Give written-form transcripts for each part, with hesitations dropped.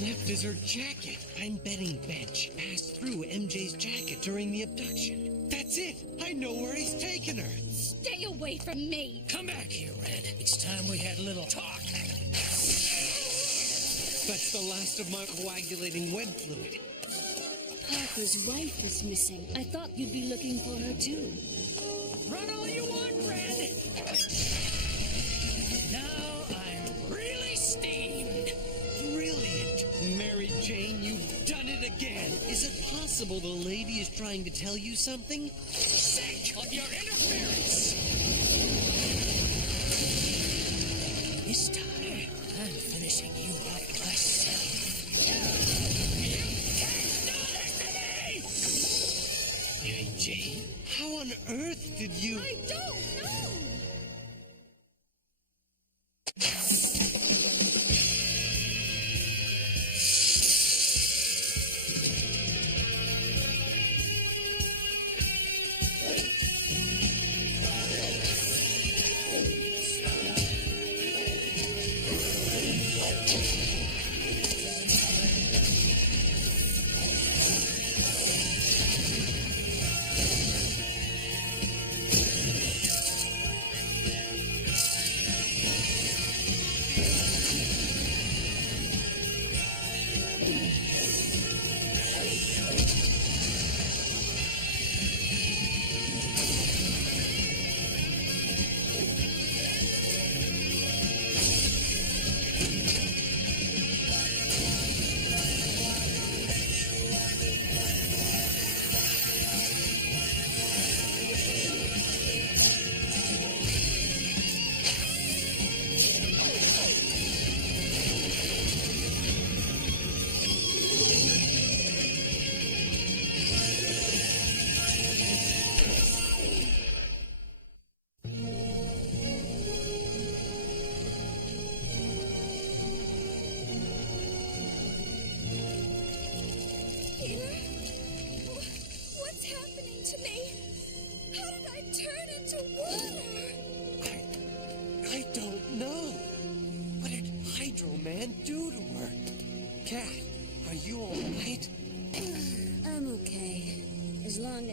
left is her jacket. I'm betting Bench passed through MJ's jacket during the abduction. That's it. I know where he's taken her. Stay away from me. Come back here, Red. It's time we had a little talk. That's the last of my coagulating web fluid. Parker's wife is missing. I thought you'd be looking for her, too. Run all you want, Red. Now I'm really steamed. Brilliant. Mary Jane, you've done it again. Is it possible the lady is trying to tell you something? Sick of your interference. This time, I'm finishing you up myself. You can't do this to me! Mary Jane, how on earth did you... I don't know.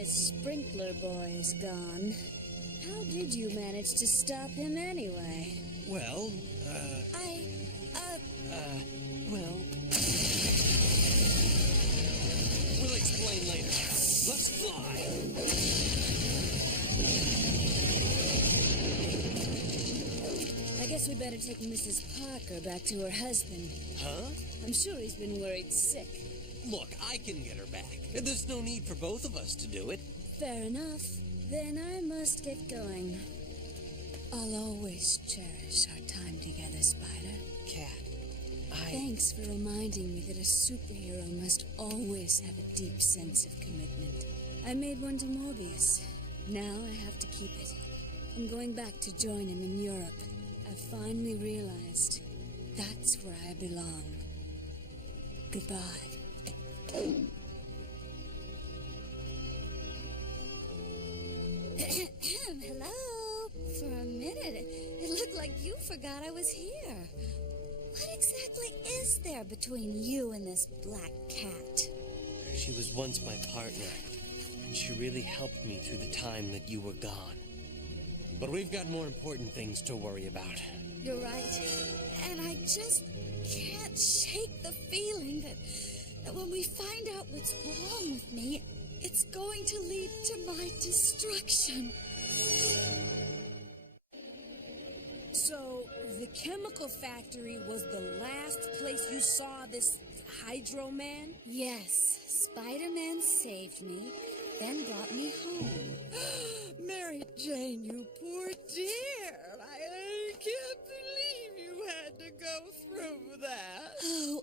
Sprinkler Boy is gone. How did you manage to stop him anyway? Well, well... We'll explain later. Let's fly! I guess we better take Mrs. Parker back to her husband. Huh? I'm sure he's been worried sick. Look, I can get her back. There's no need for both of us to do it. Fair enough. Then I must get going. I'll always cherish our time together, Spider. Cat, Thanks for reminding me that a superhero must always have a deep sense of commitment. I made one to Morbius. Now I have to keep it. I'm going back to join him in Europe. I finally realized that's where I belong. Goodbye. Hello. For a minute, it looked like you forgot I was here. What exactly is there between you and this black cat? She was once my partner, and she really helped me through the time that you were gone. But we've got more important things to worry about. You're right. And I just can't shake the feeling that when we find out what's wrong with me, it's going to lead to my destruction. So, the chemical factory was the last place you saw this Hydro Man? Yes, Spider-Man saved me, then brought me home. Mary Jane, you poor dear. I can't believe you had to go through that. Oh,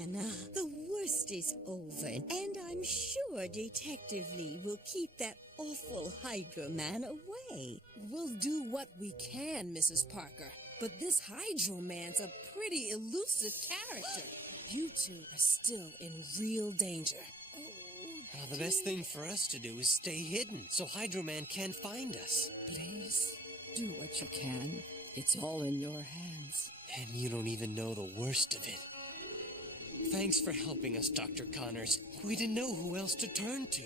Anna, the worst is over, and I'm sure Detective Lee will keep that awful Hydro Man away. We'll do what we can, Mrs. Parker. But this Hydro Man's a pretty elusive character. You two are still in real danger. The best thing for us to do is stay hidden, so Hydro Man can't find us. Please, do what you can. It's all in your hands. And you don't even know the worst of it. Thanks for helping us, Dr. Connors. We didn't know who else to turn to.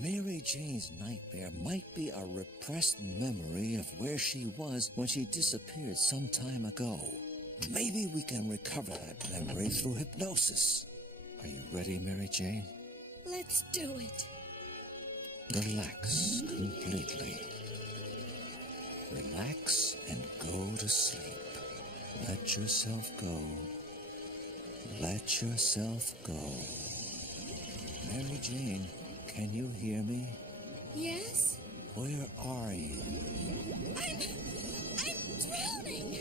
Mary Jane's nightmare might be a repressed memory of where she was when she disappeared some time ago. Maybe we can recover that memory through hypnosis. Are you ready, Mary Jane? Let's do it. Relax completely. Relax and go to sleep. Let yourself go. Let yourself go. Mary Jane, can you hear me? Yes? Where are you? I'm drowning.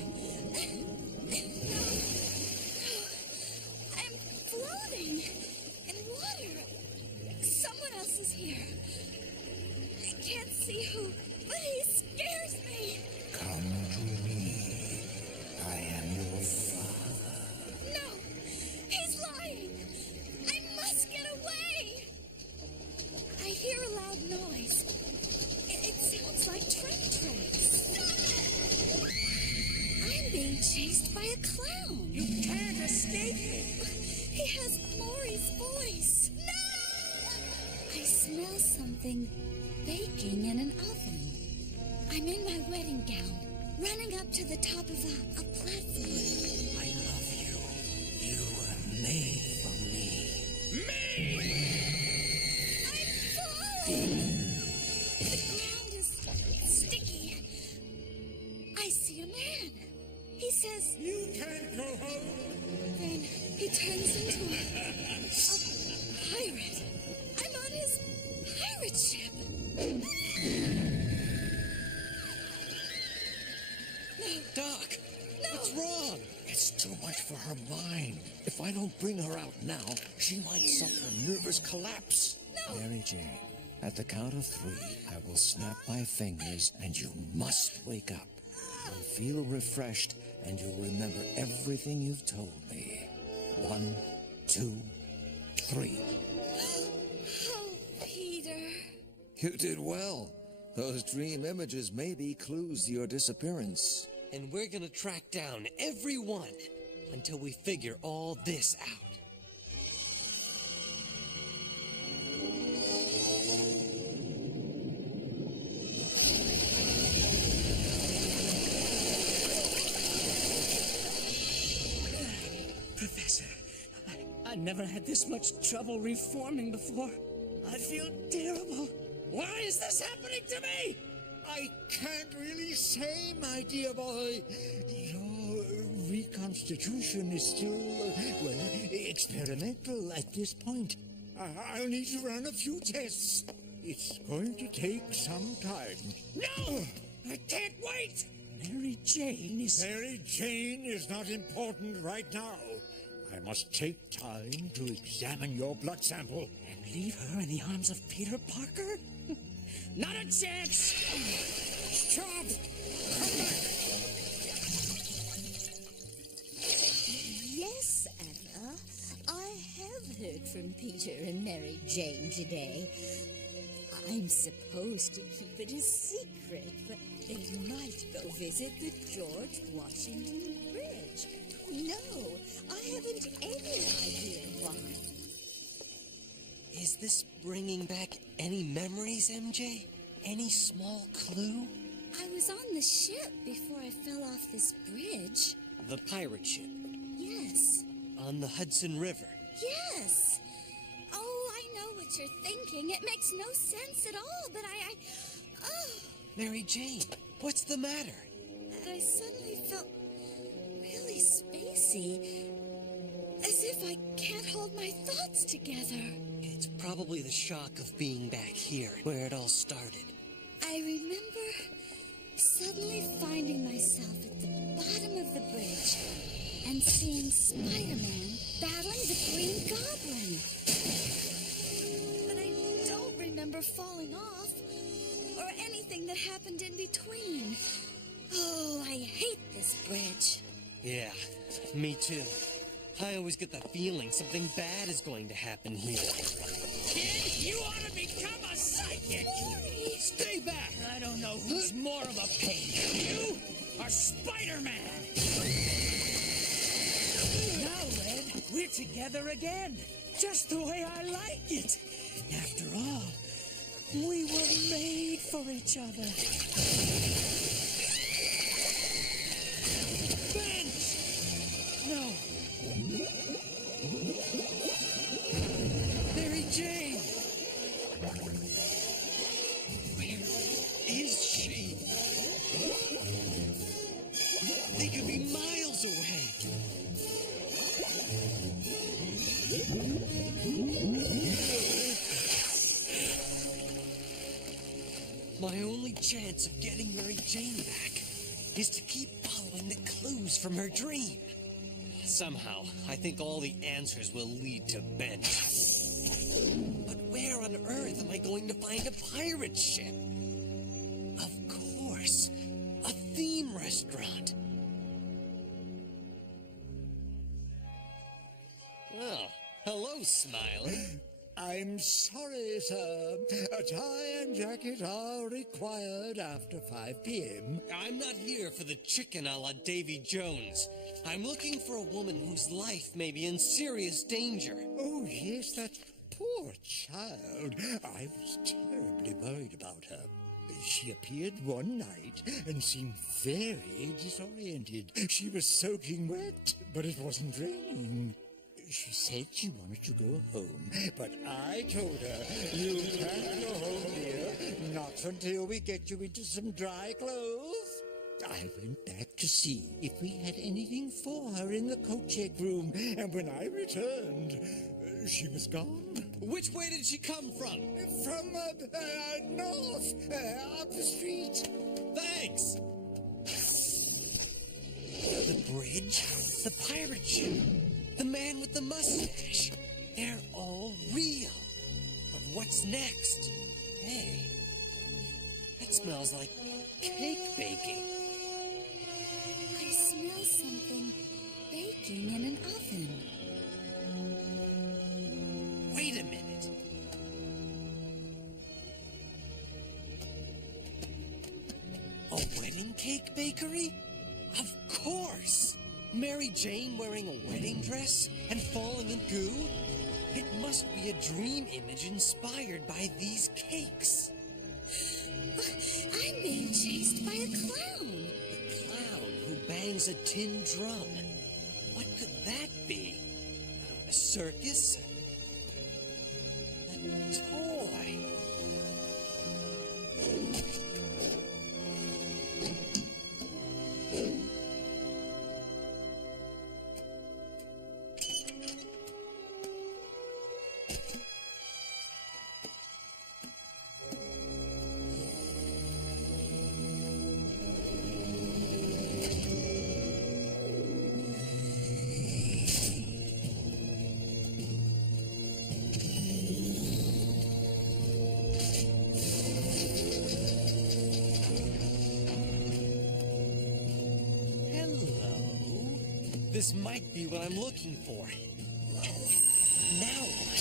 I'm floating in water. Someone else is here. I can't see who, but he scares me. Come to me. I am your father. No, he's lying. I must get away. I hear a loud noise. It sounds like train tracks. I'm being chased by a clown. You can't escape him. He has Maury's voice. No! I smell something baking in an oven. I'm in my wedding gown, running up to the top of a platform. I love you. You were made for me. I'm falling! The ground is sticky. I see a man. He says, You can't go home. then he turns into a pirate. I'm on his pirate ship. Doc, No! what's wrong? It's too much for her mind. If I don't bring her out now, she might suffer a nervous collapse. No! Mary Jane, at the count of 3, I will snap my fingers and you must wake up. You'll feel refreshed and you'll remember everything you've told me. 1, 2, 3. Oh, Peter. You did well. Those dream images may be clues to your disappearance. And we're gonna track down every one until we figure all this out. Professor, I never had this much trouble reforming before. I feel terrible. Why is this happening to me? I can't really say, my dear boy. Your reconstitution is still, well, experimental at this point. I'll need to run a few tests. It's going to take some time. No! I can't wait! Mary Jane is... Mary Jane is not important right now. I must take time to examine your blood sample. And leave her in the arms of Peter Parker? Not a chance! Stop! Come back! Yes, Anna. I have heard from Peter and Mary Jane today. I'm supposed to keep it a secret, but they might go visit the George Washington Bridge. No, I haven't any idea why. Is this bringing back any memories, MJ? Any small clue? I was on the ship before I fell off this bridge. The pirate ship Yes. on the Hudson River. Yes. Oh, I know what you're thinking. It makes no sense at all, but oh, Mary Jane, what's the matter? I suddenly felt really spacey. As if I can't hold my thoughts together. It's probably the shock of being back here, where it all started. I remember suddenly finding myself at the bottom of the bridge and seeing Spider-Man battling the Green Goblin. But I don't remember falling off or anything that happened in between. Oh, I hate this bridge. Yeah, me too. I always get the feeling something bad is going to happen here. Kid, you ought to become a psychic! Stay back! I don't know who's more of a pain, you or Spider-Man! Now, Red, we're together again, just the way I like it. After all, we were made for each other. Bench! No. Mary Jane! Where is she? They could be miles away. My only chance of getting Mary Jane back is to keep following the clues from her dream. Somehow, I think all the answers will lead to Bent. But where on earth am I going to find a pirate ship? Of course, a theme restaurant. Well, hello, Smiler. I'm sorry, sir. A tie and jacket are required after 5 p.m. I'm not here for the chicken a la Davy Jones. I'm looking for a woman whose life may be in serious danger. Oh, yes, that poor child. I was terribly worried about her. She appeared one night and seemed very disoriented. She was soaking wet, but it wasn't raining. She said she wanted to go home, but I told her, you can't go home, dear, not until we get you into some dry clothes. I went back to see if we had anything for her in the coat check room, and when I returned, she was gone. Which way did she come from? From north, up the street. Thanks! The bridge, the pirate ship, the man with the mustache. They're all real. But what's next? Hey, that smells like cake baking. I smell something baking in an oven. Wait a minute. A wedding cake bakery? Of course! Mary Jane wearing a wedding dress and falling in goo? It must be a dream image inspired by these cakes. I'm being chased by a clown. A clown who bangs a tin drum. What could that be? A circus? A toy? This might be what I'm looking for. Now what?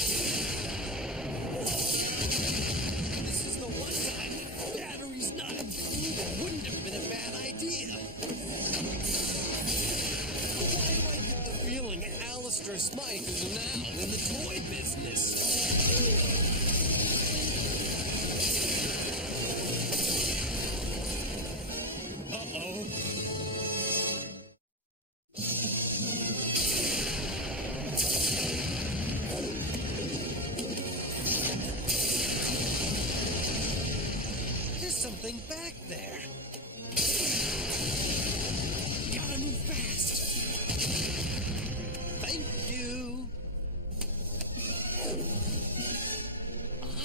This is the one time battery's not included. Wouldn't have been a bad idea. Why do I get the feeling Alistair Smythe is now in the toy business? Uh-oh. Something back there. Gotta move fast. Thank you.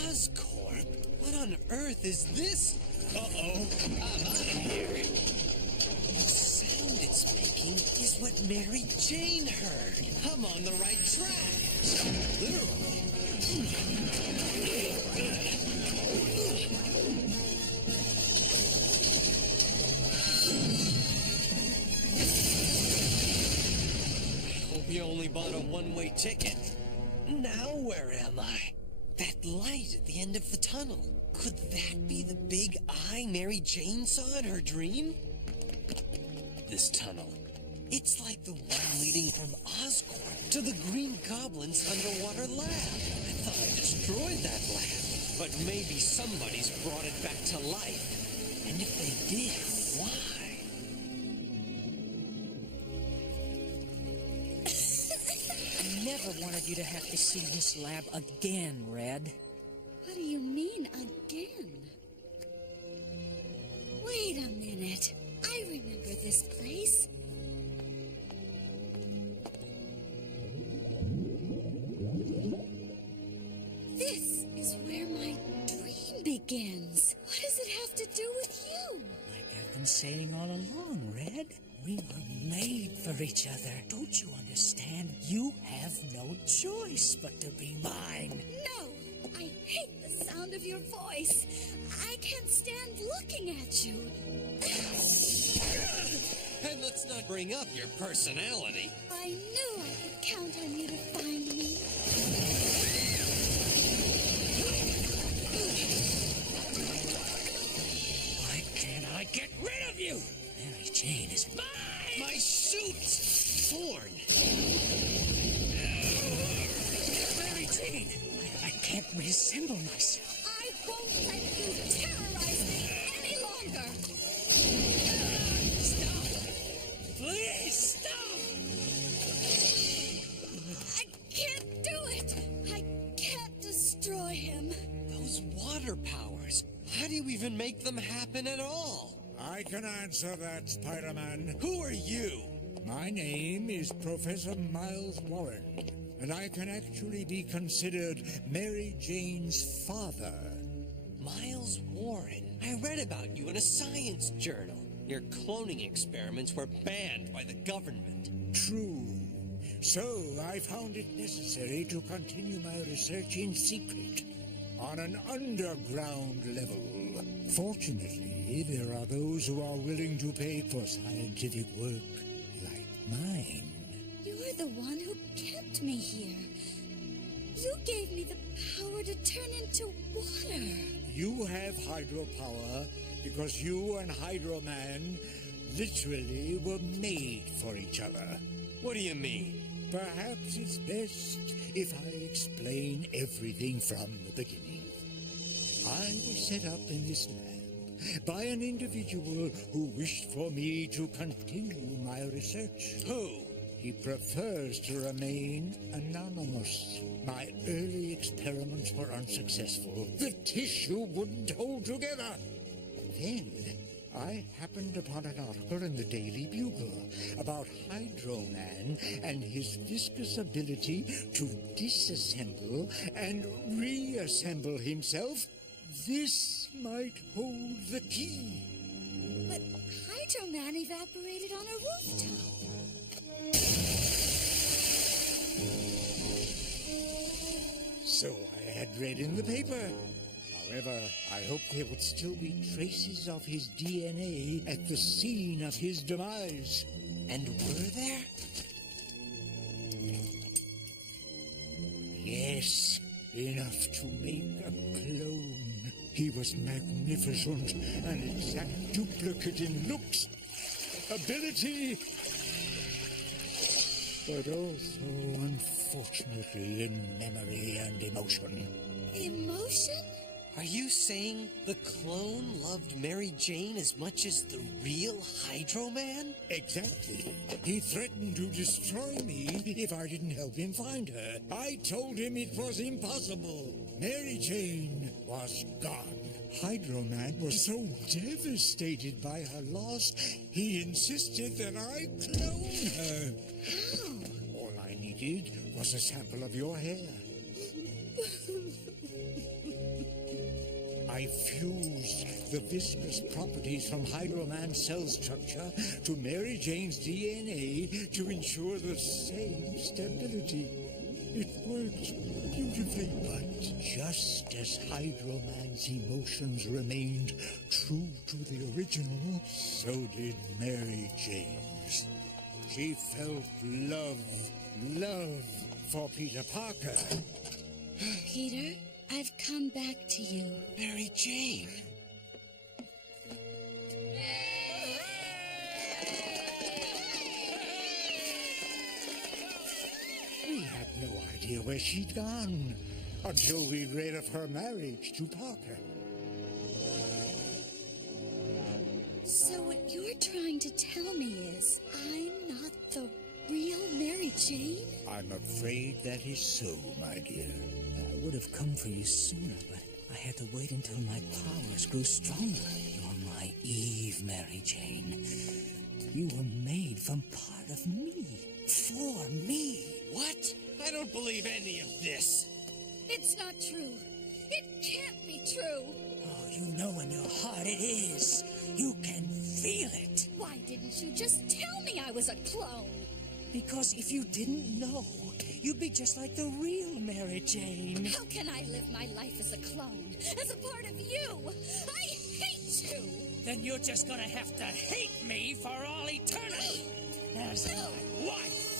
Oscorp? What on earth is this? Uh-oh. I'm out of here. The sound it's making is what Mary Jane heard. I'm on the right track. Literally. You only bought a one-way ticket. Now where am I? That light at the end of the tunnel. Could that be the big eye Mary Jane saw in her dream? This tunnel. It's like the one leading from Oscorp to the Green Goblin's underwater lab. I thought I destroyed that lab. But maybe somebody's brought it back to life. And if they did, why? I never wanted you to have to see this lab again, Red. What do you mean, again? Wait a minute. I remember this place. This is where my dream begins. What does it have to do with you? Like I've been saying all along, Red. We were made for each other. Don't you understand? You have no choice but to be mine. No! I hate the sound of your voice. I can't stand looking at you. And let's not bring up your personality. I knew I could count on you to find me. Why can't I get rid of you? Mary Jane is mine! My suit! Thorn! Mary Jane! I can't reassemble myself. I won't let you terrorize me any longer. Stop! Please stop! I can't do it. I can't destroy him. Those water powers. How do you even make them happen at all? I can answer that, Spider-Man. Who are you? My name is Professor Miles Warren, and I can actually be considered Mary Jane's father. Miles Warren. I read about you in a science journal. Your cloning experiments were banned by the government. True. So I found it necessary to continue my research in secret, on an underground level. Fortunately, there are those who are willing to pay for scientific work like mine. You're the one who kept me here. You gave me the power to turn into water. You have hydropower because you and Hydro Man literally were made for each other. What do you mean? Perhaps it's best if I explain everything from the beginning. I was set up in this lab by an individual who wished for me to continue my research. Who? He prefers to remain anonymous. My early experiments were unsuccessful. The tissue wouldn't hold together. Then I happened upon an article in the Daily Bugle about Hydro Man and his viscous ability to disassemble and reassemble himself. This might hold the key. But Hydro Man evaporated on a rooftop. So I had read in the paper. However, I hoped there would still be traces of his DNA at the scene of his demise. And were there? Yes, enough to make a clone. He was magnificent, an exact duplicate in looks, ability, but also, unfortunately, in memory and emotion. Emotion? Are you saying the clone loved Mary Jane as much as the real Hydro Man? Exactly. He threatened to destroy me if I didn't help him find her. I told him it was impossible. Mary Jane was gone. Hydro Man was so devastated by her loss, he insisted that I clone her. How? All I needed was a sample of your hair. I fused the viscous properties from Hydro Man's cell structure to Mary Jane's DNA to ensure the same stability. It worked beautifully, but just as Hydro Man's emotions remained true to the original, so did Mary Jane's. She felt love for Peter Parker. Peter, I've come back to you. Mary Jane. idea where she'd gone until we read of her marriage to Parker. So what you're trying to tell me is I'm not the real Mary Jane? I'm afraid that is so, my dear. I would have come for you sooner, but I had to wait until my powers grew stronger. You're my Eve, Mary Jane. You were made from part of me. For me. What? I don't believe any of this. It's not true. It can't be true. Oh, you know in your heart it is. You can feel it. Why didn't you just tell me I was a clone? Because if you didn't know, you'd be just like the real Mary Jane. How can I live my life as a clone? As a part of you? I hate you! Then you're just gonna have to hate me for all eternity. As my wife.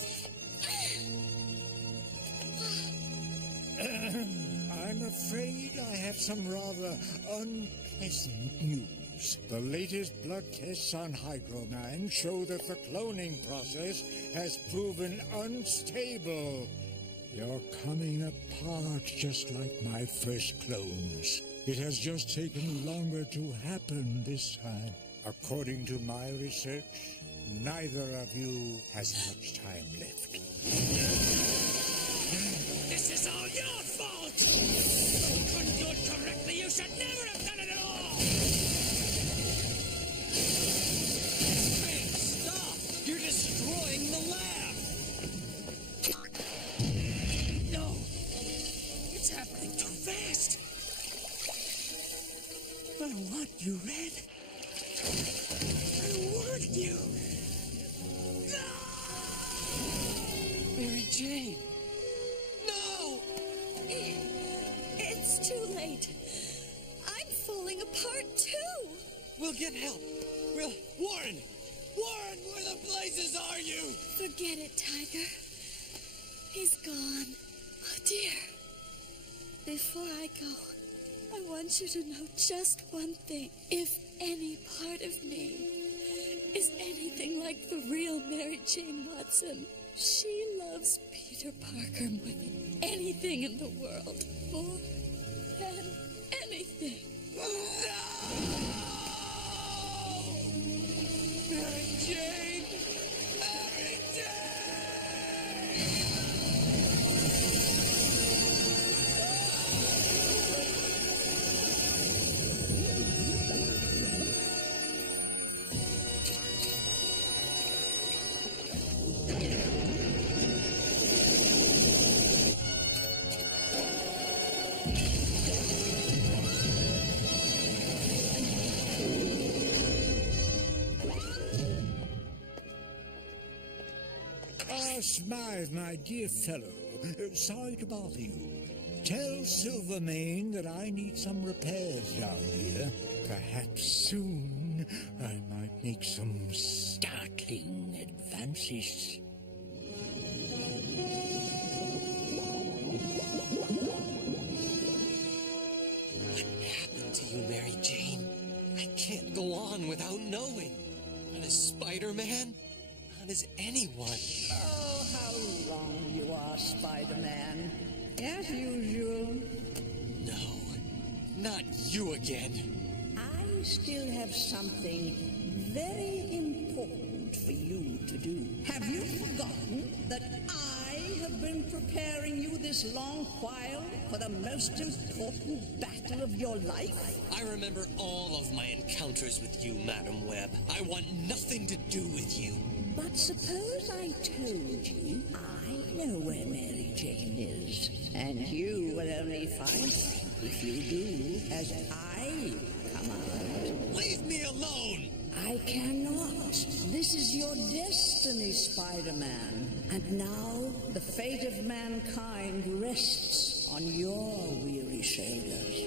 I'm afraid I have some rather unpleasant news. The latest blood tests on Hydro-Man show that the cloning process has proven unstable. You're coming apart just like my first clones. It has just taken longer to happen this time. According to my research, neither of you has much time left. This is all your fault! You couldn't do it correctly. You should never have done it at all! Hey, stop! You're destroying the lab! No! It's happening too fast! I want you, Red. I want you! Mary Jane! No! It's too late. I'm falling apart too. We'll get help. Warren! Warren, where the blazes are you? Forget it, Tiger. He's gone. Oh, dear. Before I go, I want you to know just one thing. If any part of me is anything like the real Mary Jane Watson, she loves Peter Parker more than anything in the world. More than anything. Mary Jane! Mary Jane! Smythe, my dear fellow, sorry to bother you. Tell Silvermane that I need some repairs down here. Perhaps soon I might make some startling advances. What happened to you, Mary Jane? I can't go on without knowing. Not as Spider-Man, not as anyone. Oh, how wrong you are, Spider-Man. As usual. No, not you again. I still have something very important for you to do. Have you forgotten that I have been preparing you this long while for the most important battle of your life? I remember all of my encounters with you, Madam Webb. I want nothing to do with you. But suppose I told you I know where Mary Jane is, and you will only find her if you do as I command. Leave me alone! I cannot. This is your destiny, Spider-Man. And now the fate of mankind rests on your weary shoulders.